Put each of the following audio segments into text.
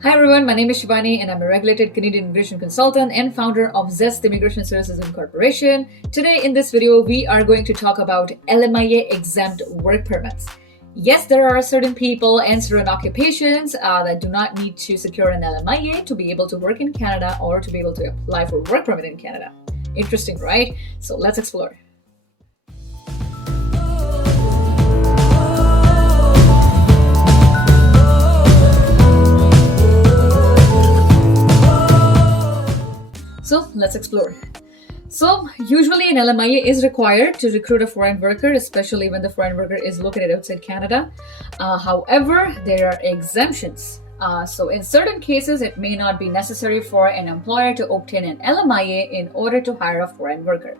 Hi everyone, my name is Shivani and I'm a regulated Canadian immigration consultant and founder of Zeste Immigration Services Incorporation. Today in this video, we are going to talk about LMIA exempt work permits. Yes, there are certain people and certain occupations that do not need to secure an LMIA to be able to work in Canada or to be able to apply for work permit in Canada. Interesting, right? So let's explore. So let's explore. So usually an LMIA is required to recruit a foreign worker, especially when the foreign worker is located outside Canada. However, there are exemptions. So in certain cases, it may not be necessary for an employer to obtain an LMIA in order to hire a foreign worker.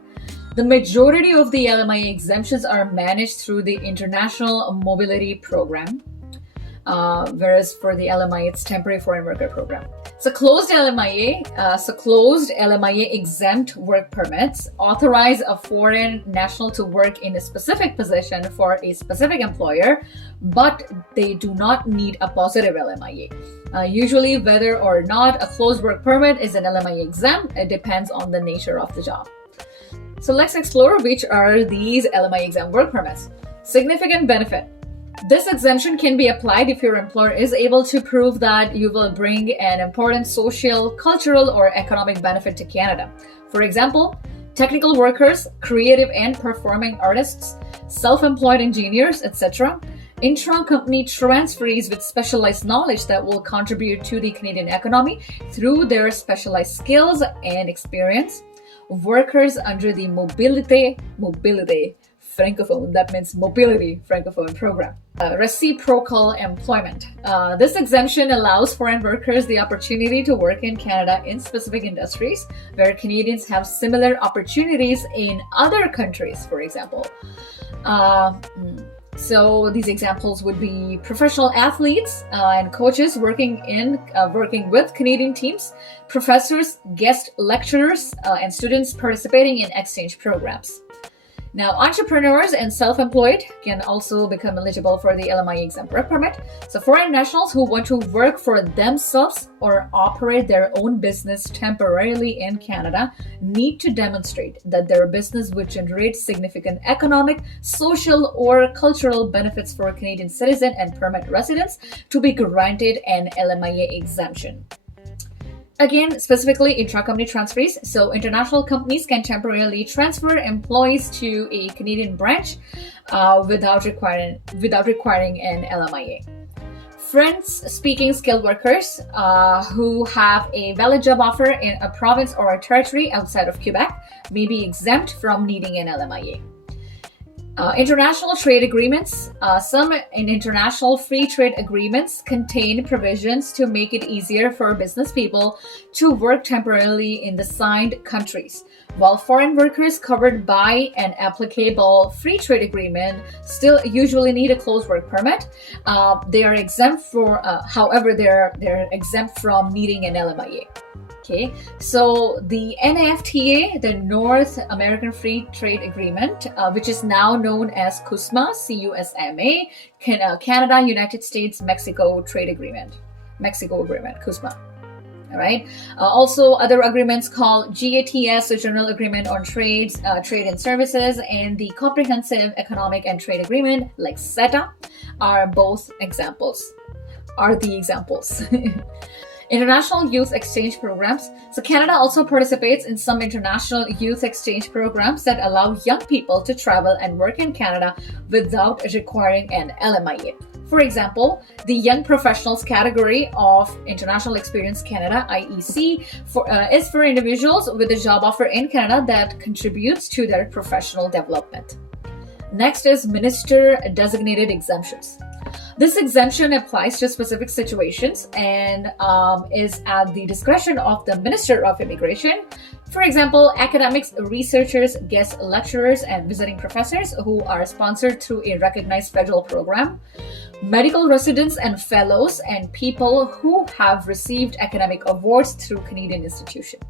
The majority of the LMIA exemptions are managed through the International Mobility Program. Whereas for the LMIA, it's Temporary Foreign Worker Program. So closed LMIA exempt work permits authorize a foreign national to work in a specific position for a specific employer, but they do not need a positive LMIA. Usually, whether or not a closed work permit is an LMIA exempt, it depends on the nature of the job. So let's explore which are these LMIA exempt work permits. Significant benefit. This exemption can be applied if your employer is able to prove that you will bring an important social, cultural, or economic benefit to Canada. For example, technical workers, creative and performing artists, self-employed engineers, etc. Intra-company transferees with specialized knowledge that will contribute to the Canadian economy through their specialized skills and experience. Workers under the mobility Francophone, that means mobility Francophone program. Reciprocal employment. This exemption allows foreign workers the opportunity to work in Canada in specific industries where Canadians have similar opportunities in other countries, for example. So these examples would be professional athletes and coaches working with Canadian teams, professors, guest lecturers, and students participating in exchange programs. Now, entrepreneurs and self-employed can also become eligible for the LMIA exempt work permit. So foreign nationals who want to work for themselves or operate their own business temporarily in Canada need to demonstrate that their business would generate significant economic, social, or cultural benefits for Canadian citizen and permanent residents to be granted an LMIA exemption. Again, specifically intra-company transfers. So international companies can temporarily transfer employees to a Canadian branch without requiring an LMIA. French-speaking skilled workers who have a valid job offer in a province or a territory outside of Quebec may be exempt from needing an LMIA. International trade agreements. Some international free trade agreements contain provisions to make it easier for business people to work temporarily in the signed countries. While foreign workers covered by an applicable free trade agreement still usually need a closed work permit, they are exempt however, they're exempt from needing an LMIA. Okay, so the NAFTA, the North American Free Trade Agreement, which is now known as CUSMA, C-U-S-M-A, Canada, United States, Mexico Trade Agreement, CUSMA. All right. Also, other agreements called GATS, the General Agreement on Trades, Trade and Services, and the Comprehensive Economic and Trade Agreement, like CETA, are the examples. International youth exchange programs. So Canada also participates in some international youth exchange programs that allow young people to travel and work in Canada without requiring an LMIA. For example, the Young Professionals category of International Experience Canada, IEC, is for individuals with a job offer in Canada that contributes to their professional development. Next is Minister-designated exemptions. This exemption applies to specific situations and is at the discretion of the Minister of Immigration. For example, academics, researchers, guest lecturers, and visiting professors who are sponsored through a recognized federal program, medical residents and fellows, and people who have received academic awards through Canadian institutions.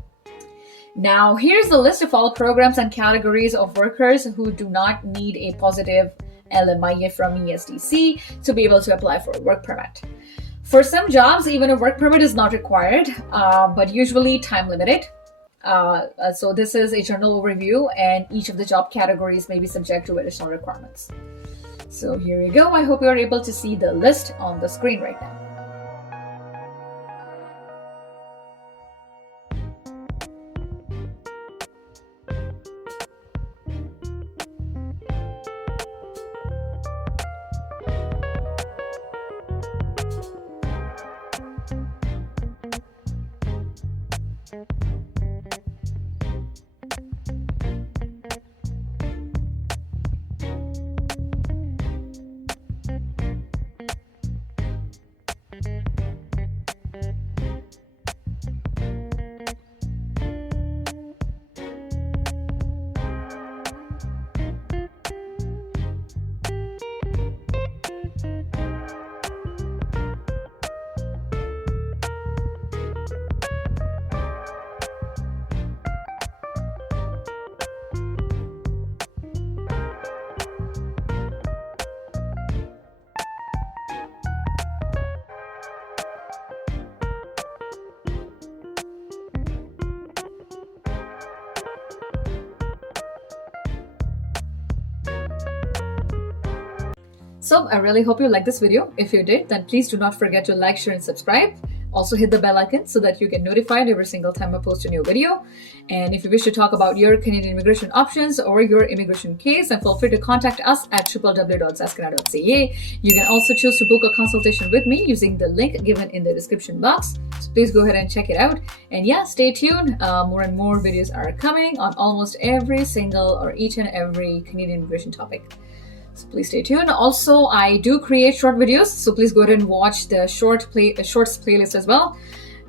Now, here's the list of all programs and categories of workers who do not need a positive LMIA from ESDC to be able to apply for a work permit. For some jobs, even a work permit is not required, but usually time limited. So this is a general overview, and each of the job categories may be subject to additional requirements. So here you go. I hope you are able to see the list on the screen right now. So I really hope you liked this video. If you did, then please do not forget to like, share, and subscribe. Also hit the bell icon so that you get notified every single time I post a new video. And if you wish to talk about your Canadian immigration options or your immigration case, then feel free to contact us at www.zeste.ca. You can also choose to book a consultation with me using the link given in the description box. So please go ahead and check it out. And yeah, stay tuned. More and more videos are coming on almost every single or each and every Canadian immigration topic. So please stay tuned. Also, I do create short videos, so please go ahead and watch the shorts playlist as well.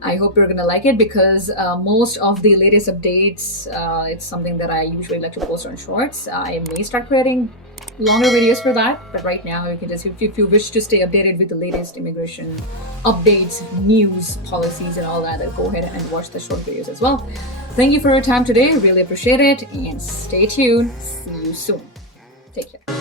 I hope you're gonna like it because most of the latest updates, it's something that I usually like to post on shorts. I may start creating longer videos for that, but right now you can just, if you wish to stay updated with the latest immigration updates, news, policies, and all that, go ahead and watch the short videos as well. Thank you for your time today. Really appreciate it, and stay tuned. See you soon. Take care.